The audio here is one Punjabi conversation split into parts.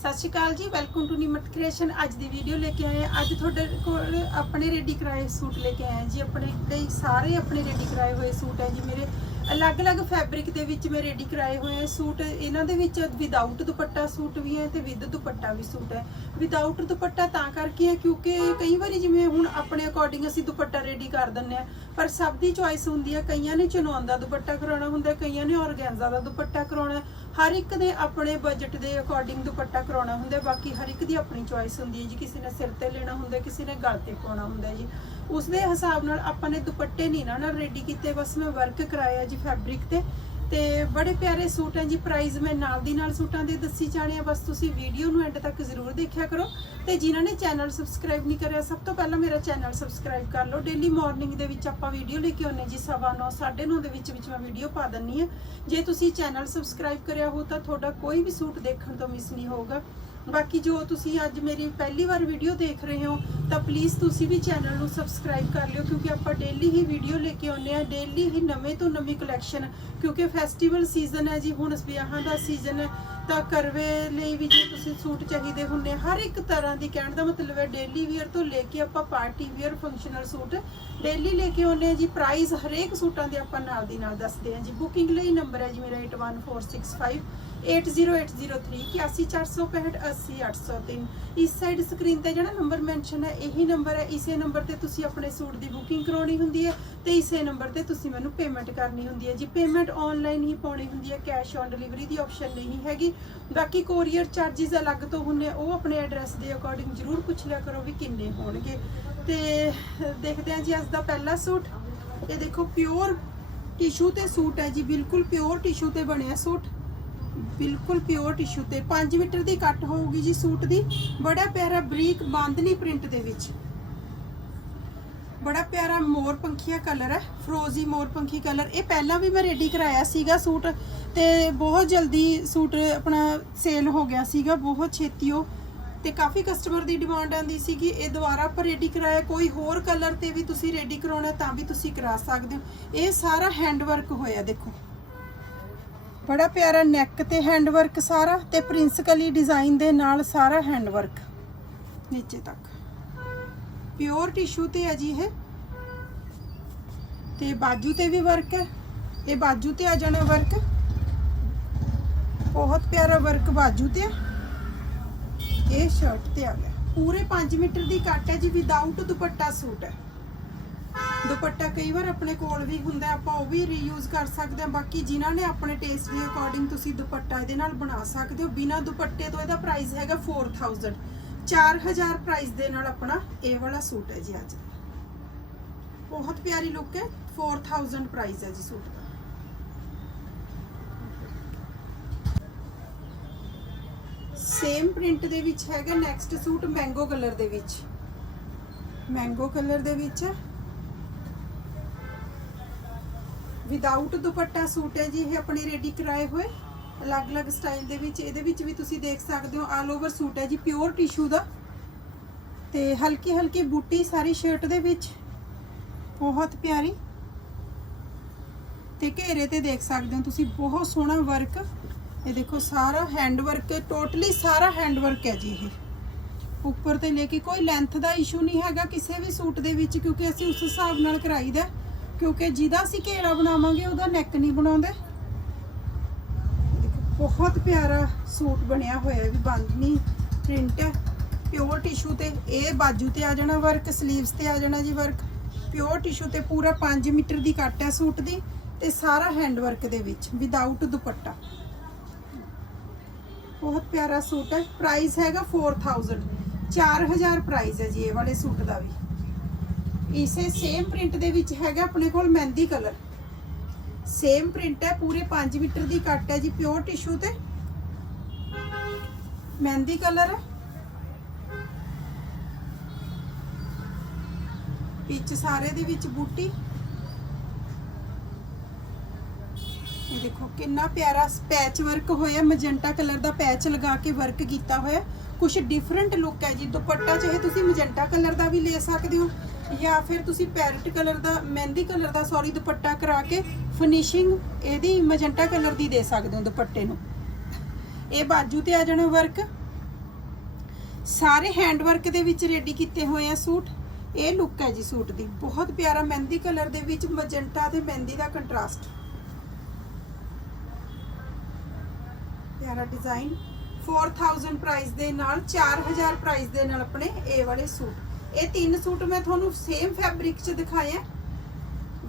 ਸਤਿ ਸ਼੍ਰੀ ਅਕਾਲ ਜੀ ਵੈਲਕਮ ਟੂ ਨਿਮਟ ਕ੍ਰੀਏਸ਼ਨ ਅੱਜ ਦੀ ਵੀਡੀਓ ਲੈ ਕੇ ਆਏ ਅੱਜ ਤੁਹਾਡੇ ਕੋਲ ਆਪਣੇ ਰੈਡੀ ਕਰਾਏ ਸੂਟ ਲੈ ਕੇ ਆਏ ਜੀ। ਆਪਣੇ ਲਈ ਸਾਰੇ ਆਪਣੇ ਰੈਡੀ ਕਰਾਏ ਹੋਏ ਸੂਟ ਹੈ ਜੀ। ਮੇਰੇ ਅਲੱਗ-ਅਲੱਗ ਫੈਬਰਿਕ ਦੇ ਵਿੱਚ ਮੈਂ ਰੈਡੀ ਕਰਾਏ ਹੋਏ ਹੈ ਸੂਟ। ਇਹਨਾਂ ਦੇ ਵਿੱਚ ਵਿਦਆਊਟ ਦੁਪੱਟਾ ਸੂਟ ਵੀ ਹੈ ਤੇ ਵਿਦ ਦੁਪੱਟਾ ਵੀ ਸੂਟ ਹੈ। ਵਿਦਆਊਟ ਦੁਪੱਟਾ ਤਾਂ ਕਰਕੇ ਹੈ, ਕਿਉਂਕਿ ਕਈ ਵਾਰੀ ਜਿਵੇਂ ਹੁਣ ਆਪਣੇ ਅਕੋਰਡਿੰਗ ਅਸੀਂ ਦੁਪੱਟਾ ਰੈਡੀ ਕਰ ਦਿੰਨੇ ਆ ਪਰ ਸਭ ਦੀ ਚੁਆਇਸ ਹੁੰਦੀ ਹੈ, ਕਈਆਂ ਨੇ ਚਨੌਨ ਦਾ ਦੁਪੱਟਾ ਕਰਾਉਣਾ ਹੁੰਦਾ, ਕਈਆਂ ਨੇ ਔਰਗੈਂਜ਼ਾ ਦਾ ਦੁਪੱਟਾ ਕਰਾਉਣਾ, ਹਰ ਇੱਕ ਦੇ ਆਪਣੇ ਬਜਟ ਦੇ ਅਕੋਰਡਿੰਗ ਦੁਪੱਟਾ ਕਰਾਉਣਾ ਹੁੰਦਾ, ਬਾਕੀ ਹਰ ਇੱਕ ਦੀ ਆਪਣੀ ਚੁਆਇਸ ਹੁੰਦੀ ਹੈ ਜੀ, ਕਿਸੇ ਨੇ ਸਿਰ ਤੇ ਲੈਣਾ ਹੁੰਦਾ, ਕਿਸੇ ਨੇ ਗਲ ਤੇ ਪਾਉਣਾ ਹੁੰਦਾ ਜੀ। ਉਸ ਦੇ ਹਿਸਾਬ ਨਾਲ ਆਪਾਂ ਨੇ ਦੁਪੱਟੇ ਨਹੀਂ ਨਾ ਰੈਡੀ ਕੀਤੇ, ਬਸ ਮੈਂ ਵਰਕ ਕਰਾਇਆ ਜੀ ਫੈਬਰਿਕ ਤੇ ਤੇ ਬੜੇ ਪਿਆਰੇ ਸੂਟ ਹੈ ਜੀ ਪ੍ਰਾਈਸ ਮੈਂ ਨਾਲ ਦੀ ਨਾਲ ਸੂਟਾਂ ਦੇ ਦੱਸੀ ਜਾਣੇ ਆ। ਬਸ ਤੁਸੀਂ ਵੀਡੀਓ ਨੂੰ ਐਂਡ ਤੱਕ ਜ਼ਰੂਰ ਦੇਖਿਆ ਕਰੋ। ਤੇ ਜਿਨ੍ਹਾਂ ਨੇ ਚੈਨਲ ਸਬਸਕ੍ਰਾਈਬ ਨਹੀਂ ਕਰਿਆ ਸਭ ਤੋਂ ਪਹਿਲਾਂ ਮੇਰਾ ਚੈਨਲ ਸਬਸਕ੍ਰਾਈਬ ਕਰ ਲਓ। ਡੇਲੀ ਮਾਰਨਿੰਗ ਦੇ ਵਿੱਚ ਆਪਾਂ ਵੀਡੀਓ ਲੈ ਕੇ ਆਉਂਦੇ ਜੀ ਸਵਾ ਨੌ, ਸਾਢੇ 9:30 ਦੇ ਵਿੱਚ ਵਿੱਚ ਮੈਂ ਵੀਡੀਓ ਪਾ ਦਿੰਨੀ ਆ ਜੇ ਤੁਸੀਂ ਚੈਨਲ ਸਬਸਕ੍ਰਾਈਬ ਕਰਿਆ ਹੋ ਤਾਂ ਤੁਹਾਡਾ ਕੋਈ ਵੀ ਸੂਟ ਦੇਖਣ ਤੋਂ ਮਿਸ ਨਹੀਂ ਹੋਊਗਾ। ਬਾਕੀ ਜੋ ਤੁਸੀਂ ਅੱਜ ਮੇਰੀ ਪਹਿਲੀ ਵਾਰ ਵੀਡੀਓ ਦੇਖ ਰਹੇ ਹੋ, ਤਾਂ ਪਲੀਜ਼ ਤੁਸੀਂ ਵੀ ਚੈਨਲ ਨੂੰ ਸਬਸਕ੍ਰਾਈਬ ਕਰ ਲਿਓ, ਕਿਉਂਕਿ ਆਪਾਂ ਡੇਲੀ ਹੀ ਵੀਡੀਓ ਲੈ ਕੇ ਆਉਂਦੇ ਆ ਡੇਲੀ ਹੀ ਨਵੇਂ ਤੋਂ ਨਵੀਂ ਕਲੈਕਸ਼ਨ ਕਿਉਂਕਿ ਫੈਸਟੀਵਲ ਸੀਜ਼ਨ ਹੈ ਜੀ, ਹੁਣ ਵਿਆਹਾਂ ਦਾ ਸੀਜ਼ਨ ਹੈ, ਤਾਂ ਕਰਵੇ ਲਈ ਵੀ ਜੇ ਤੁਸੀਂ ਸੂਟ ਚਾਹੀਦੇ ਹੁੰਦੇ ਹਰ ਇੱਕ ਤਰ੍ਹਾਂ ਦੀ ਕਹਿਣ ਦਾ ਮਤਲਬ ਹੈ ਡੇਲੀ ਵੀਅਰ ਤੋਂ ਲੈ ਕੇ ਆਪਾਂ party wear functional suit daily ਲੈ ਕੇ ਆਉਂਦੇ ਆ ਜੀ। ਪ੍ਰਾਈਸ ਹਰੇਕ ਸੂਟਾਂ ਦੇ ਆਪਾਂ ਨਾਲ ਦੀ ਨਾਲ ਦੱਸਦੇ ਆ ਜੀ। ਬੁਕਿੰਗ ਲਈ ਨੰਬਰ ਹੈ ਜੀ ਮੇਰਾ 81465 80803 80465 ਇਸ ਸਾਈਡ ਸਕਰੀਨ ਤੇ ਜਿਹੜਾ ਨੰਬਰ ਮੈਂਸ਼ਨ ਹੈ ਇਹੀ ਨੰਬਰ ਹੈ। ਇਸੇ ਨੰਬਰ ਤੇ ਤੁਸੀਂ ਆਪਣੇ ਸੂਟ ਦੀ ਬੁਕਿੰਗ ਕਰਾਉਣੀ ਹੁੰਦੀ ਹੈ ਤੇ ਇਸੇ ਨੰਬਰ ਤੇ ਤੁਸੀਂ ਮੈਨੂੰ ਪੇਮੈਂਟ ਕਰਨੀ ਹੁੰਦੀ ਹੈ ਜੀ। ਪੇਮੈਂਟ ਆਨਲਾਈਨ ਹੀ ਪਾਉਣੀ ਹੁੰਦੀ ਹੈ ਕੈਸ਼ ਔਨ ਡਿਲੀਵਰੀ ਦੀ ਆਪਸ਼ਨ ਨਹੀਂ ਹੈਗੀ। ਬਾਕੀ ਕੋਰੀਅਰ ਚਾਰजेस ਅਲੱਗ ਤੋਂ ਹੁੰਦੇ ਆ, ਉਹ ਆਪਣੇ ਐਡਰੈਸ ਦੇ ਅਕੋਰਡਿੰਗ ਜ਼ਰੂਰ ਪੁੱਛ ਲਿਆ ਕਰੋ ਵੀ ਕਿੰਨੇ ਹੋਣਗੇ। ਤੇ ਦੇਖਦੇ ਹਾਂ ਜੀ ਅੱਜ ਦਾ ਪਹਿਲਾ ਸੂਟ। ਇਹ ਦੇਖੋ ਪਿਓਰ ਟਿਸ਼ੂ ਤੇ ਸੂਟ ਹੈ ਜੀ, ਬਿਲਕੁਲ ਪਿਓਰ ਟਿਸ਼ੂ ਤੇ ਬਣਿਆ ਸੂਟ। ਬਿਲਕੁਲ ਪਿਓਰ ਟਿਸ਼ੂ ਤੇ। 5 ਮੀਟਰ ਦੀ ਕੱਟ ਹੋਊਗੀ ਜੀ ਸੂਟ ਦੀ। ਬੜਾ ਪਿਆਰਾ ਬਰੀਕ ਬਾਂਦਨੀ ਪ੍ਰਿੰਟ ਦੇ ਵਿੱਚ। ਬੜਾ ਪਿਆਰਾ ਮੋਰ ਪੰਖੀਆ ਕਲਰ ਹੈ ਫਰੋਜ਼ੀ ਮੋਰ ਪੰਖੀ ਕਲਰ ਇਹ ਪਹਿਲਾਂ ਵੀ ਮੈਂ ਰੈਡੀ ਕਰਾਇਆ ਸੀਗਾ ਸੂਟ ਤੇ ਬਹੁਤ ਜਲਦੀ ਸੂਟ ਆਪਣਾ ਸੇਲ ਹੋ ਗਿਆ ਸੀਗਾ, ਬਹੁਤ ਛੇਤੀ ਉਹ ਤੇ ਕਾਫੀ ਕਸਟਮਰ ਦੀ ਡਿਮਾਂਡ ਆਂਦੀ ਸੀਗੀ। ਇਹ ਦੁਬਾਰਾ ਆਪਾਂ ਰੈਡੀ ਕਰਾਇਆ। ਕੋਈ ਹੋਰ ਕਲਰ ਤੇ ਵੀ ਤੁਸੀਂ ਰੈਡੀ ਕਰਾਉਣਾ, ਤਾਂ ਵੀ ਤੁਸੀਂ ਕਰਾ ਸਕਦੇ ਹੋ। ਇਹ ਸਾਰਾ ਹੈਂਡ ਵਰਕ ਹੋਇਆ, ਦੇਖੋ। ਬੜਾ ਪਿਆਰਾ ਨੈਕ ਤੇ ਹੈਂਡ ਵਰਕ ਸਾਰਾ ਤੇ ਪ੍ਰਿੰਸਕਲੀ ਡਿਜ਼ਾਈਨ ਦੇ ਨਾਲ ਸਾਰਾ ਹੈਂਡ ਵਰਕ ਨੀਚੇ ਤੱਕ। ਪਿਓਰ ਟਿਸ਼ੂ ਤੇ ਹੈ ਜੀ ਇਹ। ਤੇ ਬਾਜੂ ਤੇ ਵੀ ਵਰਕ ਹੈ। ਇਹ ਬਾਜੂ ਤੇ ਆ ਜਾਣਾ ਵਰਕ ਬਹੁਤ ਪਿਆਰਾ ਵਰਕ ਬਾਜੂ ਤੇ ਆ। ਇਹ ਸ਼ਰਟ ਤੇ ਆ ਗਿਆ। ਪੂਰੇ 5 ਮੀਟਰ ਦੀ ਕੱਟ ਹੈ ਜੀ ਵਿਦਆਊਟ ਦੁਪੱਟਾ ਸੂਟ ਹੈ। ਦੁਪੱਟਾ ਕਈ ਵਾਰ ਆਪਣੇ ਕੋਲ ਵੀ ਹੁੰਦਾ ਆਪਾਂ ਉਹ ਵੀ ਰੀਯੂਜ਼ ਕਰ ਸਕਦੇ ਹਾਂ। ਬਾਕੀ ਜਿਨ੍ਹਾਂ ਨੇ ਆਪਣੇ ਟੇਸਟ ਦੇ ਅਕੋਰਡਿੰਗ ਤੁਸੀਂ ਦੁਪੱਟਾ ਇਹਦੇ ਨਾਲ ਬਣਾ ਸਕਦੇ ਹੋ। ਬਿਨਾ ਦੁਪੱਟੇ ਤੋਂ ਇਹਦਾ ਪ੍ਰਾਈਸ ਹੈਗਾ 4000 4000 ਪ੍ਰਾਈਸ ਦੇ ਨਾਲ ਆਪਣਾ ਇਹ ਵਾਲਾ ਸੂਟ ਹੈ ਜੀ ਅੱਜ। ਬਹੁਤ ਪਿਆਰੀ ਲੁੱਕ ਹੈ। 4000 ਪ੍ਰਾਈਸ ਹੈ ਜੀ ਸੂਟ ਦਾ। ਸੇਮ ਪ੍ਰਿੰਟ ਦੇ ਵਿੱਚ ਹੈਗਾ ਨੈਕਸਟ ਸੂਟ ਮੈਂਗੋ ਕਲਰ ਦੇ ਵਿੱਚ। ਮੈਂਗੋ ਕਲਰ ਦੇ ਵਿੱਚ। ਹੈ ਵਿਦਆਊਟ ਦੁਪੱਟਾ ਸੂਟ ਹੈ ਜੀ, ਇਹ ਆਪਣੇ ਰੈਡੀ ਕਰਾਏ ਹੋਏ। ਅਲੱਗ-ਅਲੱਗ ਸਟਾਈਲ ਦੇ ਵਿੱਚ, ਇਹਦੇ ਵਿੱਚ ਵੀ ਤੁਸੀਂ ਦੇਖ ਸਕਦੇ ਹੋ ਆਲ ਓਵਰ ਸੂਟ ਹੈ ਜੀ ਪਿਓਰ ਟਿਸ਼ੂ ਦਾ। ਤੇ ਹਲਕੀ ਹਲਕੀ ਬੂਟੀ ਸਾਰੀ ਸ਼ਰਟ ਦੇ ਵਿੱਚ। ਬਹੁਤ ਪਿਆਰੀ। ਤੇ ਘੇਰੇ ਤੇ ਦੇਖ ਸਕਦੇ ਹੋ ਤੁਸੀਂ, ਬਹੁਤ ਸੋਹਣਾ ਵਰਕ ਇਹ ਦੇਖੋ ਸਾਰਾ ਹੈਂਡ ਵਰਕ ਟੋਟਲੀ ਸਾਰਾ ਹੈਂਡ ਵਰਕ ਹੈ ਜੀ ਇਹ। ਉੱਪਰ ਤੇ ਲੈ ਕੇ ਕੋਈ ਲੈਂਥ ਦਾ ਇਸ਼ੂ ਨਹੀਂ ਹੈਗਾ ਕਿਸੇ ਵੀ ਸੂਟ ਦੇ ਵਿੱਚ ਕਿਉਂਕਿ ਅਸੀਂ ਉਸ ਹਿਸਾਬ ਨਾਲ ਕਰਾਈਦਾ ਕਿਉਂਕਿ ਜਿਹਦਾ ਅਸੀਂ ਘੇਰਾ ਬਣਾਵਾਂਗੇ ਉਹਦਾ ਨੈਕ ਨਹੀਂ ਬਣਾਉਂਦੇ। ਦੇਖੋ, ਬਹੁਤ ਪਿਆਰਾ ਸੂਟ ਬਣਿਆ ਹੋਇਆ ਵੀ ਬੰਦ ਨਹੀਂ ਪ੍ਰਿੰਟ ਹੈ। ਪਿਓਰ ਟਿਸ਼ੂ ਤੇ ਇਹ ਬਾਜੂ ਤੇ ਆ ਜਾਣਾ ਵਰਕ 슬ੀਵਸ ਤੇ ਆ ਜਾਣਾ ਜੀ ਵਰਕ ਪਿਓਰ ਟਿਸ਼ੂ ਤੇ ਪੂਰਾ 5 ਮੀਟਰ ਦੀ ਕੱਟ ਹੈ ਸੂਟ ਦੀ ਤੇ ਸਾਰਾ ਹੈਂਡ ਵਰਕ ਦੇ ਵਿੱਚ ਵਿਦਆਊਟ ਦੁਪੱਟਾ। ਬਹੁਤ ਪਿਆਰਾ ਸੂਟ ਹੈ। ਪ੍ਰਾਈਸ ਹੈਗਾ 4000 4000 ਪ੍ਰਾਈਸ ਹੈ ਜੀ, ਇਹ ਵਾਲੇ ਸੂਟ ਦਾ ਵੀ। ਇਸੇ ਸੇਮ ਪ੍ਰਿੰਟ ਦੇ ਵਿੱਚ ਹੈਗਾ ਆਪਣੇ ਕੋਲ ਮਹਿੰਦੀ ਕਲਰ ਸੇਮ ਪ੍ਰਿੰਟ ਹੈ, ਪੂਰੇ 5 ਮੀਟਰ ਦੀ ਕੱਟ ਹੈ ਜੀ ਪਿਓਰ ਟਿਸ਼ੂ ਤੇ। ਮਹਿੰਦੀ ਕਲਰ ਹੈ। ਵਿੱਚ ਸਾਰੇ ਦੇ ਵਿੱਚ ਬੂਟੀ। ਇਹ ਦੇਖੋ, ਕਿੰਨਾ ਪਿਆਰਾ ਪੈਚ ਵਰਕ ਹੋਇਆ ਮੈਜੈਂਟਾ ਕਲਰ ਦਾ ਪੈਚ ਲਗਾ ਕੇ ਵਰਕ ਕੀਤਾ ਹੋਇਆ। ਕੁਝ ਡਿਫਰੈਂਟ ਲੁੱਕ ਹੈ ਜੀ, ਦੁਪੱਟਾ ਚਾਹੇ ਤੁਸੀਂ ਮੈਜੈਂਟਾ ਕਲਰ ਦਾ ਵੀ ਲੈ ਸਕਦੇ ਹੋ, ਜਾਂ ਫਿਰ ਤੁਸੀਂ ਪੈਰਟ ਕਲਰ ਦਾ, ਮਹਿੰਦੀ ਕਲਰ ਦਾ ਸੌਰੀ ਦੁਪੱਟਾ ਕਰਾ ਕੇ ਫਿਨਿਸ਼ਿੰਗ ਇਹਦੀ ਮੈਜੈਂਟਾ ਕਲਰ ਦੀ ਦੇ ਸਕਦੇ ਹੋ ਦੁਪੱਟੇ ਨੂੰ। ਇਹ ਬਾਜੂ ਤੇ ਆ ਜਾਣਾ ਵਰਕ ਸਾਰੇ ਹੈਂਡ ਵਰਕ ਦੇ ਵਿੱਚ ਰੈਡੀ ਕੀਤੇ ਹੋਏ ਆ ਸੂਟ। ਇਹ ਲੁੱਕ ਹੈ ਜੀ ਸੂਟ ਦੀ। ਬਹੁਤ ਪਿਆਰਾ ਮਹਿੰਦੀ ਕਲਰ ਦੇ ਵਿੱਚ ਮਜੰਟਾ ਤੇ ਮਹਿੰਦੀ ਦਾ ਕੰਟਰਾਸਟ ਪਿਆਰਾ ਡਿਜ਼ਾਈਨ। 4000 ਪ੍ਰਾਈਸ ਦੇ ਨਾਲ 4000 ਪ੍ਰਾਈਸ ਦੇ ਨਾਲ ਆਪਣੇ ਇਹ ਵਾਲੇ ਸੂਟ। ਇਹ ਤਿੰਨ ਸੂਟ ਮੈਂ ਤੁਹਾਨੂੰ ਸੇਮ ਫੈਬਰਿਕ 'ਚ ਦਿਖਾਇਆ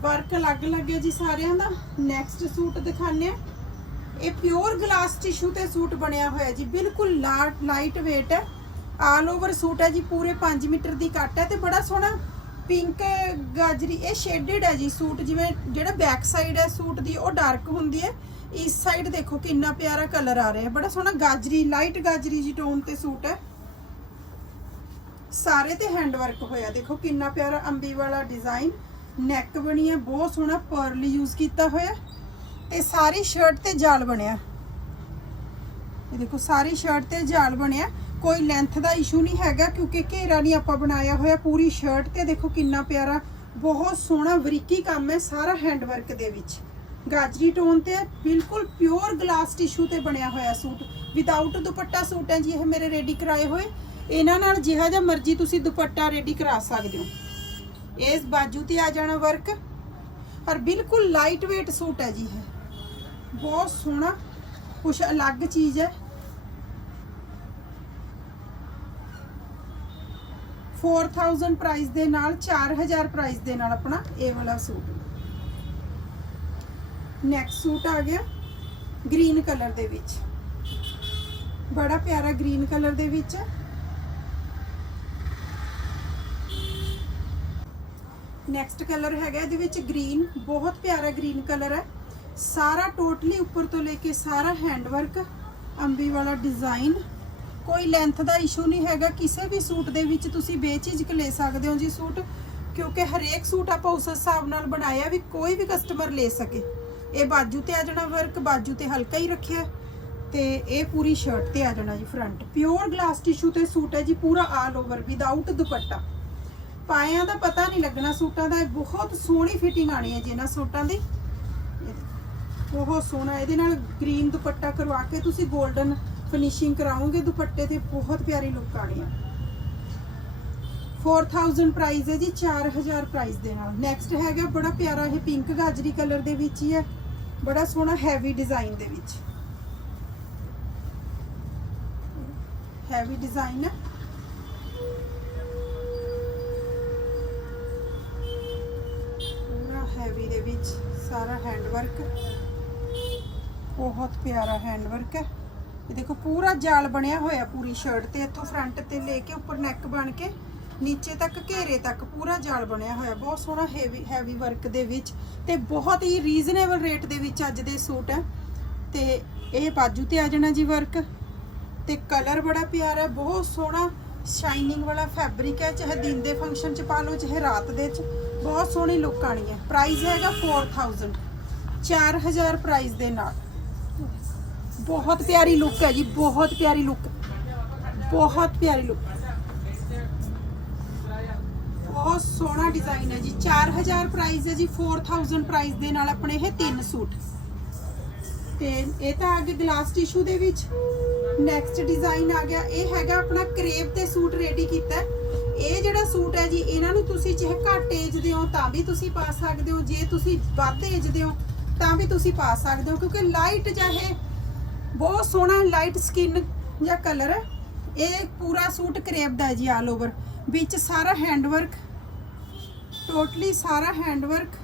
ਵਰਕ ਅਲੱਗ-ਅਲੱਗ ਹੈ ਜੀ ਸਾਰਿਆਂ ਦਾ। ਨੈਕਸਟ ਸੂਟ ਦਿਖਾਣੇ ਆ। ਇਹ ਪਿਓਰ ਗਲਾਸ ਟਿਸ਼ੂ ਤੇ ਸੂਟ ਬਣਿਆ ਹੋਇਆ ਜੀ। ਬਿਲਕੁਲ ਲਾਈਟ weight ਹੈ। ਆਲ ਓਵਰ ਸੂਟ ਹੈ ਜੀ। ਪੂਰੇ 5 ਮੀਟਰ ਦੀ ਕੱਟ ਹੈ ਤੇ ਬੜਾ ਸੋਹਣਾ ਪਿੰਕ ਗਾਜਰੀ। ਇਹ ਸ਼ੇਡਡ ਹੈ ਜੀ ਸੂਟ। ਜਿਵੇਂ ਜਿਹੜਾ ਬੈਕ ਸਾਈਡ ਹੈ ਸੂਟ ਦੀ, ਉਹ ਡਾਰਕ ਹੁੰਦੀ ਹੈ। ਇਸ ਸਾਈਡ ਦੇਖੋ ਕਿੰਨਾ ਪਿਆਰਾ ਕਲਰ ਆ ਰਿਹਾ ਹੈ। ਬੜਾ ਸੋਹਣਾ ਗਾਜਰੀ ਲਾਈਟ ਗਾਜਰੀ ਜੀ ਟੋਨ ਤੇ ਸੂਟ ਹੈ। ਸਾਰੇ ਤੇ ਹੈਂਡ ਵਰਕ ਹੋਇਆ। ਦੇਖੋ ਕਿੰਨਾ ਪਿਆਰਾ ਅੰਬੀ ਵਾਲਾ ਡਿਜ਼ਾਈਨ ਨੈਕ ਬਣੀ ਹੈ, ਬਹੁਤ ਸੋਹਣਾ ਪਰਲ ਯੂਜ਼ ਕੀਤਾ ਹੋਇਆ। ਤੇ ਸਾਰੀ ਸ਼ਰਟ ਤੇ ਜਾਲ ਬਣਿਆ। ਇਹ ਦੇਖੋ ਸਾਰੀ ਸ਼ਰਟ ਤੇ ਜਾਲ ਬਣਿਆ। ਕੋਈ ਲੈਂਥ ਦਾ ਇਸ਼ੂ ਨਹੀਂ ਹੈਗਾ ਕਿਉਂਕਿ ਘੇਰਾ ਨਹੀਂ ਆਪਾਂ ਬਣਾਇਆ ਹੋਇਆ। ਪੂਰੀ ਸ਼ਰਟ ਤੇ ਦੇਖੋ ਕਿੰਨਾ ਪਿਆਰਾ, ਬਹੁਤ ਸੋਹਣਾ ਬਰੀਕੀ ਕੰਮ ਹੈ ਸਾਰਾ ਹੈਂਡ ਵਰਕ ਦੇ ਵਿੱਚ। ਗਾਜਰੀ ਟੋਨ ਤੇ ਬਿਲਕੁਲ ਪਿਓਰ ਗਲਾਸ ਟਿਸ਼ੂ ਤੇ ਬਣਿਆ ਹੋਇਆ ਸੂਟ। ਵਿਦਆਊਟ ਦੁਪੱਟਾ ਸੂਟ ਹੈ ਜੀ, ਇਹ ਮੇਰੇ ਰੈਡੀ ਕਰਾਏ ਹੋਏ। ਇਹਨਾਂ ਨਾਲ ਜਿਹਾ ਜਿਹਾ ਮਰਜ਼ੀ ਤੁਸੀਂ ਦੁਪੱਟਾ ਰੈਡੀ ਕਰਾ ਸਕਦੇ ਹੋ। ਇਸ ਬਾਜੂ ਤੇ ਆ ਜਾਣਾ ਵਰਕ ਔਰ ਬਿਲਕੁਲ ਲਾਈਟ weight ਸੂਟ ਹੈ ਜੀ ਇਹ। ਬਹੁਤ ਸੋਹਣਾ, ਕੁਛ ਅਲੱਗ ਚੀਜ਼ ਹੈ। 4000 ਪ੍ਰਾਈਸ ਦੇ ਨਾਲ 4000 ਪ੍ਰਾਈਸ ਦੇ ਨਾਲ ਆਪਣਾ ਇਹ ਵਾਲਾ ਸੂਟ। ਨੈਕਸਟ ਸੂਟ ਆ ਗਿਆ ਗ੍ਰੀਨ ਕਲਰ ਦੇ ਵਿੱਚ। ਬੜਾ ਪਿਆਰਾ ਗ੍ਰੀਨ ਕਲਰ ਦੇ ਵਿੱਚ। ਹੈ ਨੈਕਸਟ ਕਲਰ ਹੈਗਾ ਇਹਦੇ ਵਿੱਚ ਗ੍ਰੀਨ ਬਹੁਤ ਪਿਆਰਾ ਗ੍ਰੀਨ ਕਲਰ ਹੈ। ਸਾਰਾ ਟੋਟਲੀ ਉੱਪਰ ਤੋਂ ਲੈ ਕੇ ਸਾਰਾ ਹੈਂਡਵਰਕ ਅੰਬੀ ਵਾਲਾ ਡਿਜ਼ਾਈਨ ਕੋਈ ਲੈਂਥ ਦਾ ਇਸ਼ੂ ਨਹੀਂ ਹੈਗਾ, ਕਿਸੇ ਵੀ ਸੂਟ ਦੇ ਵਿੱਚ ਤੁਸੀਂ ਬੇਝਿਜਕ ਲੈ ਸਕਦੇ ਹੋ ਜੀ ਸੂਟ, ਕਿਉਂਕਿ ਹਰੇਕ ਸੂਟ ਆਪਾਂ ਉਸ ਹਿਸਾਬ ਨਾਲ ਬਣਾਇਆ ਵੀ ਕੋਈ ਵੀ ਕਸਟਮਰ ਲੈ ਸਕੇ। ਇਹ ਬਾਜੂ ਤੇ ਆ ਜਾਣਾ ਵਰਕ ਬਾਜੂ ਤੇ ਹਲਕਾ ਹੀ ਰੱਖਿਆ ਤੇ ਇਹ ਪੂਰੀ ਸ਼ਰਟ ਤੇ ਆ ਜਾਣਾ ਜੀ ਫਰੰਟ ਪਿਓਰ ਗਲਾਸ ਟਿਸ਼ੂ ਤੇ ਸੂਟ ਹੈ ਜੀ, ਪੂਰਾ ਆਲ ਓਵਰ ਵਿਦਆਊਟ ਦੁਪੱਟਾ। ਪਾਇਆਂ ਦਾ ਪਤਾ ਨਹੀਂ ਲੱਗਣਾ ਸੂਟਾਂ ਦਾ ਬਹੁਤ ਸੋਹਣੀ ਫਿਟਿੰਗ ਆਣੀ ਹੈ ਜੀ ਇਹਨਾਂ ਸੂਟਾਂ ਦੀ। ਬਹੁਤ ਸੋਹਣਾ, ਇਹਦੇ ਨਾਲ ਗ੍ਰੀਨ ਦੁਪੱਟਾ ਕਰਵਾ ਕੇ ਤੁਸੀਂ 골ਡਨ ਫਿਨਿਸ਼ਿੰਗ ਕਰਾਓਗੇ, ਦੁਪੱਟੇ ਤੇ ਬਹੁਤ ਪਿਆਰੀ ਲੁੱਕ ਆਣੀ ਹੈ। 4000 ਪ੍ਰਾਈਸ ਹੈ ਜੀ 4000 ਪ੍ਰਾਈਸ ਦੇ ਨਾਲ। ਨੈਕਸਟ ਹੈਗਾ ਬੜਾ ਪਿਆਰਾ ਇਹ ਪਿੰਕ ਗਾਜਰੀ ਕਲਰ ਦੇ ਵਿੱਚ ਹੀ ਹੈ। ਬੜਾ ਸੋਹਣਾ ਹੈਵੀ ਡਿਜ਼ਾਈਨ ਦੇ ਵਿੱਚ। ਹੈਵੀ ਡਿਜ਼ਾਈਨ ਹੈ। ਪੂਰਾ ਹੈਵੀ ਦੇ ਵਿੱਚ ਸਾਰਾ ਹੈਂਡ ਵਰਕ ਬਹੁਤ ਪਿਆਰਾ ਹੈਂਡ ਵਰਕ ਹੈ। ਇਹ ਦੇਖੋ, ਪੂਰਾ ਜਾਲ ਬਣਿਆ ਹੋਇਆ ਪੂਰੀ ਸ਼ਰਟ ਤੇ, ਇੱਥੋਂ ਫਰੰਟ ਤੇ ਲੈ ਕੇ ਉੱਪਰ ਨੈਕ ਬਣ ਕੇ ਨੀਚੇ ਤੱਕ, ਘੇਰੇ ਤੱਕ ਪੂਰਾ ਜਾਲ ਬਣਿਆ ਹੋਇਆ, ਬਹੁਤ ਸੋਹਣਾ ਹੈਵੀ ਹੈਵੀ ਵਰਕ ਦੇ ਵਿੱਚ ਤੇ ਬਹੁਤ ਹੀ ਰੀਜ਼ਨੇਬਲ ਰੇਟ ਦੇ ਵਿੱਚ ਅੱਜ ਦੇ ਸੂਟ ਹੈ। ਤੇ ਇਹ ਬਾਜੂ ਤੇ ਆ ਜਾਣਾ ਜੀ ਵਰਕ ਤੇ ਕਲਰ ਬੜਾ ਪਿਆਰਾ ਬਹੁਤ ਸੋਹਣਾ ਸ਼ਾਈਨਿੰਗ ਵਾਲਾ ਫੈਬਰਿਕ ਹੈ, ਚਾਹੇ ਦਿਨ ਦੇ ਫੰਕਸ਼ਨ ਚ ਪਾ ਲਓ, ਚਾਹੇ ਰਾਤ ਦੇ ਚ, ਬਹੁਤ ਸੋਹਣੀ ਲੁੱਕ ਆਣੀ ਹੈ। ਪ੍ਰਾਈਸ ਹੈਗਾ 4000 4000 ਪ੍ਰਾਈਸ ਦੇ ਨਾਲ। ਬਹੁਤ ਪਿਆਰੀ ਲੁੱਕ ਹੈ ਜੀ, ਬਹੁਤ ਪਿਆਰੀ ਲੁੱਕ ਬਹੁਤ ਪਿਆਰੀ ਲੁੱਕ ਬਹੁਤ ਸੋਹਣਾ ਡਿਜ਼ਾਈਨ ਹੈ ਜੀ। 4000 ਪ੍ਰਾਈਸ ਹੈ ਜੀ 4000 ਪ੍ਰਾਈਸ ਦੇ ਨਾਲ ਆਪਣੇ ਇਹ ਤਿੰਨ ਸੂਟ। ਤੇ ਇਹ ਤਾਂ ਆ ਅੱਗੇ ਗਲਾਸ ਟਿਸ਼ੂ ਦੇ ਵਿੱਚ ਨੈਕਸਟ ਡਿਜ਼ਾਈਨ ਆ ਗਿਆ। ਇਹ ਹੈਗਾ ਆਪਣਾ ਕਰੇਪ ਤੇ ਸੂਟ ਰੈਡੀ ਕੀਤਾ ਇਹ ਜਿਹੜਾ ਸੂਟ ਹੈ ਜੀ, ਇਹਨਾਂ ਨੂੰ ਤੁਸੀਂ ਚਾਹੇ ਘੱਟ ਏਜ ਦੇ ਹੋ ਤਾਂ ਵੀ ਤੁਸੀਂ ਪਾ ਸਕਦੇ ਹੋ। ਜੇ ਤੁਸੀਂ ਵੱਧ ਏਜ ਦੇ ਹੋ ਤਾਂ ਵੀ ਤੁਸੀਂ ਪਾ ਸਕਦੇ ਹੋ। ਕਿਉਂਕਿ ਲਾਈਟ ਚਾਹੇ ਬਹੁਤ ਸੋਹਣਾ ਲਾਈਟ ਸਕਿਨ ਜਾਂ ਕਲਰ ਇਹ ਪੂਰਾ ਸੂਟ ਕਰੇਪ ਦਾ ਹੈ ਜੀ ਆਲ ਓਵਰ ਵਿੱਚ ਸਾਰਾ ਹੈਂਡਵਰਕ ਟੋਟਲੀ ਸਾਰਾ ਹੈਂਡਵਰਕ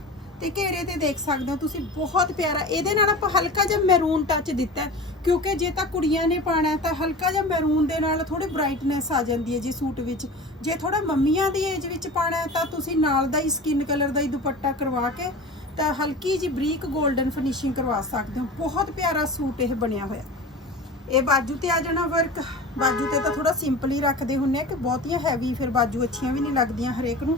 ਤੇ ਘੇਰੇ ਤੇ ਦੇਖ ਸਕਦੇ ਹੋ ਤੁਸੀਂ, ਬਹੁਤ ਪਿਆਰਾ। ਇਹਦੇ ਨਾਲ ਆਪਾਂ ਹਲਕਾ ਜਿਹਾ ਮੈਰੂਨ ਟੱਚ ਦਿੱਤਾ ਕਿਉਂਕਿ ਜੇ ਤਾਂ ਕੁੜੀਆਂ ਨੇ ਪਾਣਾ ਤਾਂ ਹਲਕਾ ਜਿਹਾ ਮੈਰੂਨ ਦੇ ਨਾਲ ਥੋੜੀ ਬ੍ਰਾਈਟਨੈਸ ਆ ਜਾਂਦੀ ਹੈ ਜੀ ਸੂਟ ਵਿੱਚ। ਜੇ ਥੋੜਾ ਮੰਮੀਆਂ ਦੀ ਏਜ ਵਿੱਚ ਪਾਣਾ ਤਾਂ ਤੁਸੀਂ ਨਾਲ ਦਾ ਹੀ ਸਕਿਨ ਕਲਰ ਦਾ ਹੀ ਦੁਪੱਟਾ ਕਰਵਾ ਕੇ ਤਾਂ ਹਲਕੀ ਜੀ ਬਰੀਕ 골ਡਨ ਫਿਨਿਸ਼ਿੰਗ ਕਰਵਾ ਸਕਦੇ ਹੋ। ਬਹੁਤ ਪਿਆਰਾ ਸੂਟ ਇਹ ਬਣਿਆ ਹੋਇਆ। ਇਹ ਬਾਜੂ ਤੇ ਆ ਜਾਣਾ ਵਰਕ ਬਾਜੂ ਤੇ ਤਾਂ ਥੋੜਾ ਸਿੰਪਲ ਹੀ ਰੱਖਦੇ ਹੁੰਨੇ ਆ ਕਿ ਬਹੁਤੀਆਂ ਹੈਵੀ ਫਿਰ ਬਾਜੂ ਅੱਛੀਆਂ ਵੀ ਨਹੀਂ ਲੱਗਦੀਆਂ ਹਰੇਕ ਨੂੰ।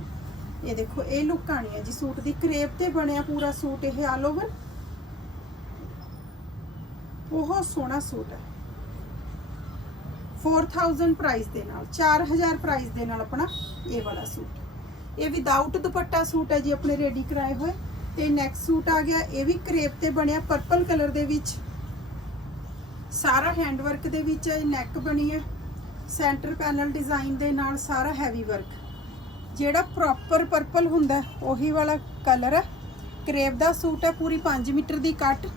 ਇਹ ਦੇਖੋ, ਇਹ ਲੁੱਕ ਆਣੀ ਹੈ ਜੀ ਸੂਟ ਦੀ। ਕਰੇਪ ਤੇ ਬਣਿਆ ਪੂਰਾ ਸੂਟ ਇਹ ਆਲ ਓਵਰ ਬਹੁਤ ਸੋਹਣਾ ਸੂਟ ਹੈ। 4000 ਪ੍ਰਾਈਸ ਦੇ ਨਾਲ 4000 ਪ੍ਰਾਈਸ ਦੇ ਨਾਲ ਆਪਣਾ ਇਹ ਵਾਲਾ ਸੂਟ। ਇਹ ਵਿਦਆਊਟ ਦੁਪੱਟਾ ਸੂਟ ਹੈ ਜੀ, ਆਪਣੇ ਰੈਡੀ ਕਰਾਏ ਹੋਏ। ਤੇ ਨੈਕ ਸੂਟ ਆ ਗਿਆ, ਇਹ ਵੀ ਕਰੇਪ ਤੇ ਬਣਿਆ ਪਰਪਲ ਕਲਰ ਦੇ ਵਿੱਚ। ਸਾਰਾ ਹੈਂਡ ਵਰਕ ਦੇ ਵਿੱਚ ਹੈ ਨੈਕ ਬਣੀ ਹੈ। ਸੈਂਟਰ ਪੈਨਲ ਡਿਜ਼ਾਈਨ ਦੇ ਨਾਲ ਸਾਰਾ ਹੈਵੀ ਵਰਕ ਜਿਹੜਾ ਪ੍ਰੋਪਰ ਪਰਪਲ ਹੁੰਦਾ ਉਹੀ ਵਾਲਾ ਕਲਰ ਹੈ। ਕਰੇਪ ਦਾ ਸੂਟ ਹੈ ਪੂਰੀ 5 ਮੀਟਰ ਦੀ ਕੱਟ।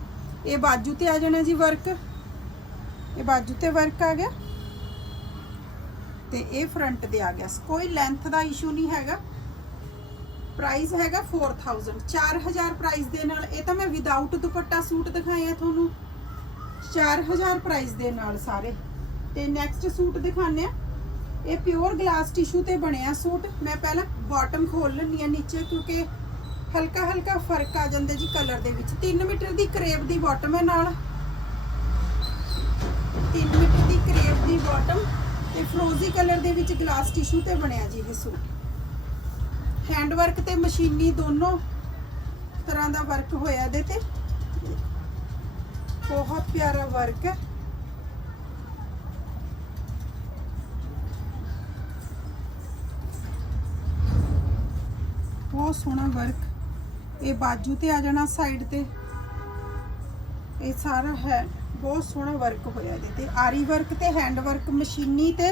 ਇਹ ਬਾਜੂ ਤੇ ਆ ਜਾਣਾ ਜੀ ਵਰਕ ਇਹ ਬਾਜੂ ਤੇ ਵਰਕ ਆ ਗਿਆ। ਤੇ ਇਹ ਫਰੰਟ ਤੇ ਆ ਗਿਆ। ਕੋਈ ਲੈਂਥ ਦਾ ਇਸ਼ੂ ਨਹੀਂ ਹੈਗਾ। ਪ੍ਰਾਈਸ ਹੈਗਾ 4000 4000 ਪ੍ਰਾਈਸ ਦੇ ਨਾਲ, ਇਹ ਤਾਂ ਮੈਂ ਵਿਦਆਊਟ ਦੁਪੱਟਾ ਸੂਟ ਦਿਖਾਇਆ ਆ ਤੁਹਾਨੂੰ 4000 ਪ੍ਰਾਈਸ ਦੇ ਨਾਲ ਸਾਰੇ। ਤੇ ਨੈਕਸਟ ਸੂਟ ਦਿਖਾਣੇ ਆ ਇਹ ਪਿਓਰ ਗਲਾਸ ਟਿਸ਼ੂ ਤੇ ਬਣਿਆ ਸੂਟ। ਮੈਂ ਪਹਿਲਾਂ ਬਾਟਮ ਖੋਲ ਲੈਣੀ ਆ ਨੀਚੇ, ਕਿਉਂਕਿ ਹਲਕਾ ਹਲਕਾ ਫ਼ਰਕ ਆ ਜਾਂਦਾ ਜੀ ਕਲਰ ਦੇ ਵਿੱਚ। 3 ਮੀਟਰ ਦੀ ਕਰੇਬ ਦੀ ਬਾਟਮ ਹੈ ਨਾਲ। 3 ਮੀਟਰ ਦੀ ਕਰੇਬ ਦੀ ਬਾਟਮ ਤੇ ਫਰੋਜ਼ੀ ਕਲਰ ਦੇ ਵਿੱਚ ਗਲਾਸ ਟਿਸ਼ੂ ਤੇ ਬਣਿਆ ਜੀ ਇਹ ਸੂਟ। ਹੈਂਡ ਵਰਕ ਤੇ ਮਸ਼ੀਨੀ ਦੋਨੋਂ ਤਰ੍ਹਾਂ ਦਾ ਵਰਕ ਹੋਇਆ ਇਹਦੇ ਤੇ। ਬਹੁਤ ਪਿਆਰਾ ਵਰਕ ਹੈ। ਬਹੁਤ ਸੋਹਣਾ ਵਰਕ। ਇਹ ਬਾਜੂ ਤੇ ਆ ਜਾਣਾ ਸਾਈਡ ਤੇ। ਇਹ ਸਾਰਾ ਹੈ, ਬਹੁਤ ਸੋਹਣਾ ਵਰਕ ਹੋਇਆ ਇਹਦੇ ਤੇ। ਆਰੀ ਵਰਕ ਤੇ ਹੈਂਡ ਵਰਕ ਮਸ਼ੀਨੀ ਤੇ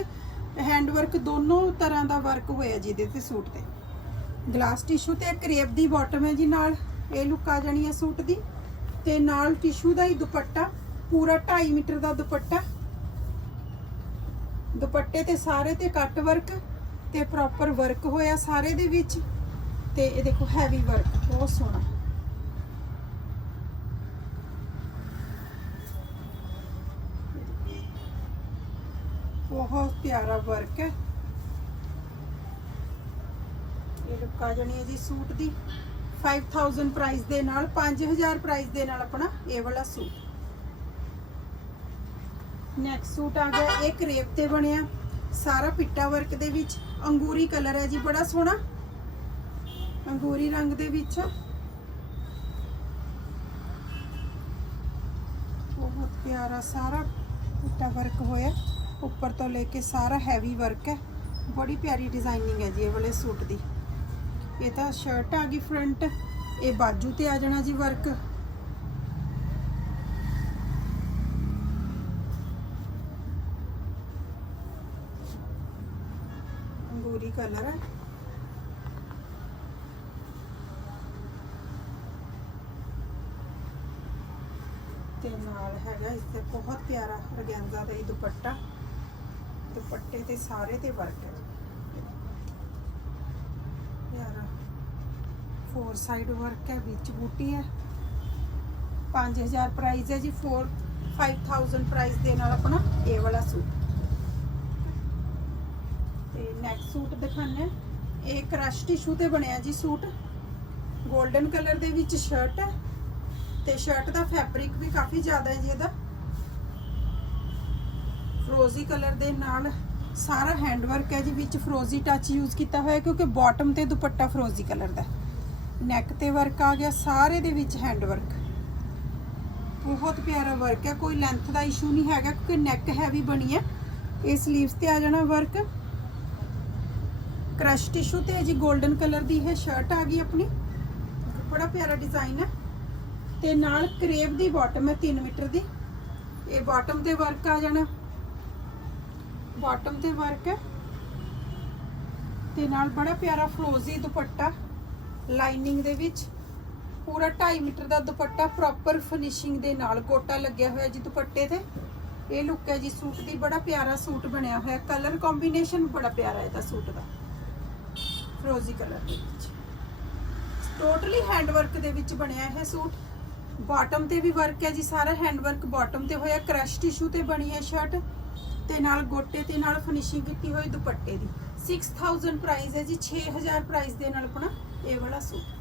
ਹੈਂਡ ਵਰਕ ਦੋਨੋਂ ਤਰ੍ਹਾਂ ਦਾ ਵਰਕ ਹੋਇਆ ਜਿਹਦੇ ਤੇ ਸੂਟ ਤੇ। ਗਲਾਸ ਟਿਸ਼ੂ ਤੇ ਕਰੇਪ ਦੀ ਬਾਟਮ ਹੈ ਜੀ ਨਾਲ। ਇਹ ਲੁੱਕ ਆ ਜਾਣੀ ਹੈ ਸੂਟ ਦੀ। ਤੇ ਨਾਲ ਟਿਸ਼ੂ ਦਾ ਹੀ ਦੁਪੱਟਾ, ਪੂਰਾ 2.5 ਮੀਟਰ ਦਾ ਦੁਪੱਟਾ। ਦੁਪੱਟੇ ਤੇ ਸਾਰੇ ਤੇ ਕੱਟ ਵਰਕ ਤੇ ਪ੍ਰੋਪਰ ਵਰਕ ਹੋਇਆ ਸਾਰੇ ਦੇ ਵਿੱਚ। ਤੇ ਇਹ ਦੇਖੋ ਹੈਵੀ ਵਰਕ ਬਹੁਤ ਸੋਹਣਾ। ਬਹੁਤ ਪਿਆਰਾ ਵਰਕ ਹੈ। ਇਹ ਲੁੱਕ ਆ ਜਾਣੀ ਹੈ ਜੀ ਸੂਟ ਦੀ। 5000 ਪ੍ਰਾਈਸ ਦੇ ਨਾਲ 5000 ਪ੍ਰਾਈਸ ਦੇ ਨਾਲ ਆਪਣਾ ਇਹ ਵਾਲਾ ਸੂਟ। ਨੈਕਸਟ ਸੂਟ ਆ ਗਿਆ, ਇਹ ਕਰੇਪ ਤੇ ਬਣਿਆ। ਸਾਰਾ ਪਿੱਟਾ ਵਰਕ ਦੇ ਵਿੱਚ। ਅੰਗੂਰੀ ਕਲਰ ਹੈ ਜੀ, ਬੜਾ ਸੋਹਣਾ। ਅੰਗੂਰੀ ਰੰਗ ਦੇ ਵਿੱਚ। ਬਹੁਤ ਪਿਆਰਾ ਸਾਰਾ ਪਿੱਟਾ ਵਰਕ ਹੋਇਆ। ਉੱਪਰ ਤੋਂ ਲੈ ਕੇ ਸਾਰਾ ਹੈਵੀ ਵਰਕ ਹੈ। ਬੜੀ ਪਿਆਰੀ ਡਿਜ਼ਾਈਨਿੰਗ ਹੈ ਜੀ ਇਹ ਵਾਲੇ ਸੂਟ ਦੀ। ਇਹ ਤਾਂ ਸ਼ਰਟ ਆ ਗਈ ਫਰੰਟ ਇਹ ਬਾਜੂ ਤੇ ਆ ਜਾਣਾ ਜੀ ਵਰਕ ਅੰਗੂਰੀ ਕਲਰ ਹੈ ਤੇ ਨਾਲ ਹੈਗਾ ਇਸ ਤੇ ਬਹੁਤ ਪਿਆਰਾ ਰਗੈਂਜ਼ਾ ਦਾ ਇਹ ਦੁਪੱਟਾ। ਦੁਪੱਟੇ ਤੇ ਸਾਰੇ ਤੇ ਵਰਕ ਹੈ। ਪਿਆਰਾ। ਫੋਰ ਸਾਈਡ ਵਰਕ ਹੈ, ਵਿੱਚ ਬੂਟੀ ਹੈ। 5000 ਪ੍ਰਾਈਸ ਹੈ ਜੀ 4 5000 ਪ੍ਰਾਈਸ ਦੇ ਨਾਲ ਆਪਣਾ ਇਹ ਵਾਲਾ ਸੂਟ। ਤੇ ਨੈਕਸਟ ਸੂਟ ਦਿਖਾਣਾ ਇਹ ਕ੍ਰਸ਼ ਟਿਸ਼ੂ ਤੇ ਬਣਿਆ ਜੀ ਸੂਟ। 골ਡਨ ਕਲਰ ਦੇ ਵਿੱਚ ਸ਼ਰਟ ਹੈ। ਤੇ ਸ਼ਰਟ ਦਾ ਫੈਬਰਿਕ ਵੀ ਕਾਫੀ ਜ਼ਿਆਦਾ ਹੈ ਜੀ ਇਹਦਾ। ਫਰੋਜ਼ੀ ਕਲਰ ਦੇ ਨਾਲ ਸਾਰਾ ਹੈਂਡ ਵਰਕ ਹੈ ਜੀ, ਵਿੱਚ ਫਰੋਜ਼ੀ ਟੱਚ ਯੂਜ਼ ਕੀਤਾ ਹੋਇਆ ਕਿਉਂਕਿ ਬਾਟਮ ਤੇ ਦੁਪੱਟਾ ਫਰੋਜ਼ੀ ਕਲਰ ਦਾ ਨੈਕ ਤੇ ਵਰਕ ਆ ਗਿਆ, ਸਾਰੇ ਦੇ ਵਿੱਚ ਹੈਂਡ ਵਰਕ ਬਹੁਤ ਪਿਆਰਾ ਵਰਕ ਹੈ, ਕੋਈ ਲੈਂਥ ਦਾ ਇਸ਼ੂ ਨਹੀਂ ਹੈਗਾ, ਕਿਉਂਕਿ ਨੈਕ ਹੈਵੀ ਬਣੀ ਹੈ। ਇਹ 슬ੀਵਸ ਤੇ ਆ ਜਾਣਾ ਵਰਕ ਕ੍ਰਸ਼ ਟਿਸ਼ੂ ਤੇ ਜੀ 골ਡਨ ਕਲਰ ਦੀ ਇਹ ਸ਼ਰਟ ਆ ਗਈ ਆਪਣੀ। ਬੜਾ ਪਿਆਰਾ ਡਿਜ਼ਾਈਨ ਹੈ। ਤੇ ਨਾਲ ਕਰੇਪ ਦੀ ਬਾਟਮ ਹੈ 3 ਮੀਟਰ ਦੀ। ਇਹ ਬਾਟਮ ਤੇ ਵਰਕ ਆ ਜਾਣਾ। ਬਾਟਮ ਤੇ ਵਰਕ ਹੈ। ਤੇ ਨਾਲ ਬੜਾ ਪਿਆਰਾ ਫਰੋਜ਼ੀ ਦੁਪੱਟਾ ਲਾਈਨਿੰਗ ਦੇ ਵਿੱਚ। ਪੂਰਾ 2.5 ਮੀਟਰ ਦਾ ਦੁਪੱਟਾ ਪ੍ਰੋਪਰ ਫਿਨਿਸ਼ਿੰਗ ਦੇ ਨਾਲ ਕੋਟਾ ਲੱਗਿਆ ਹੋਇਆ ਜੀ ਦੁਪੱਟੇ ਤੇ। ਇਹ ਲੁੱਕ ਹੈ ਜੀ ਸੂਟ ਦੀ, ਬੜਾ ਪਿਆਰਾ ਸੂਟ ਬਣਿਆ ਹੋਇਆ। ਕਲਰ ਕੰਬੀਨੇਸ਼ਨ ਬੜਾ ਪਿਆਰਾ ਇਹਦਾ ਸੂਟ ਦਾ। ਫਰੋਜ਼ੀ ਕਲਰ ਦੇ ਵਿੱਚ। ਟੋਟਲੀ ਹੈਂਡ ਵਰਕ ਦੇ ਵਿੱਚ ਬਣਿਆ ਇਹ ਸੂਟ। ਬਾਟਮ ਤੇ ਵੀ ਵਰਕ ਹੈ ਜੀ, ਸਾਰਾ ਹੈਂਡ ਵਰਕ ਬਾਟਮ ਤੇ ਹੋਇਆ ਕ੍ਰਸ਼ ਟਿਸ਼ੂ ਤੇ ਬਣੀ ਹੈ ਸ਼ਰਟ ਤੇ ਨਾਲ ਗੋਟੇ ਤੇ ਨਾਲ ਫਿਨਿਸ਼ਿੰਗ ਕੀਤੀ ਹੋਈ ਦੁਪੱਟੇ ਦੀ। 6000 ਪ੍ਰਾਈਸ ਹੈ ਜੀ 6000 ਪ੍ਰਾਈਸ ਦੇ ਨਾਲ ਆਪਣਾ ਇਹ ਵਾਲਾ ਸੂਟ।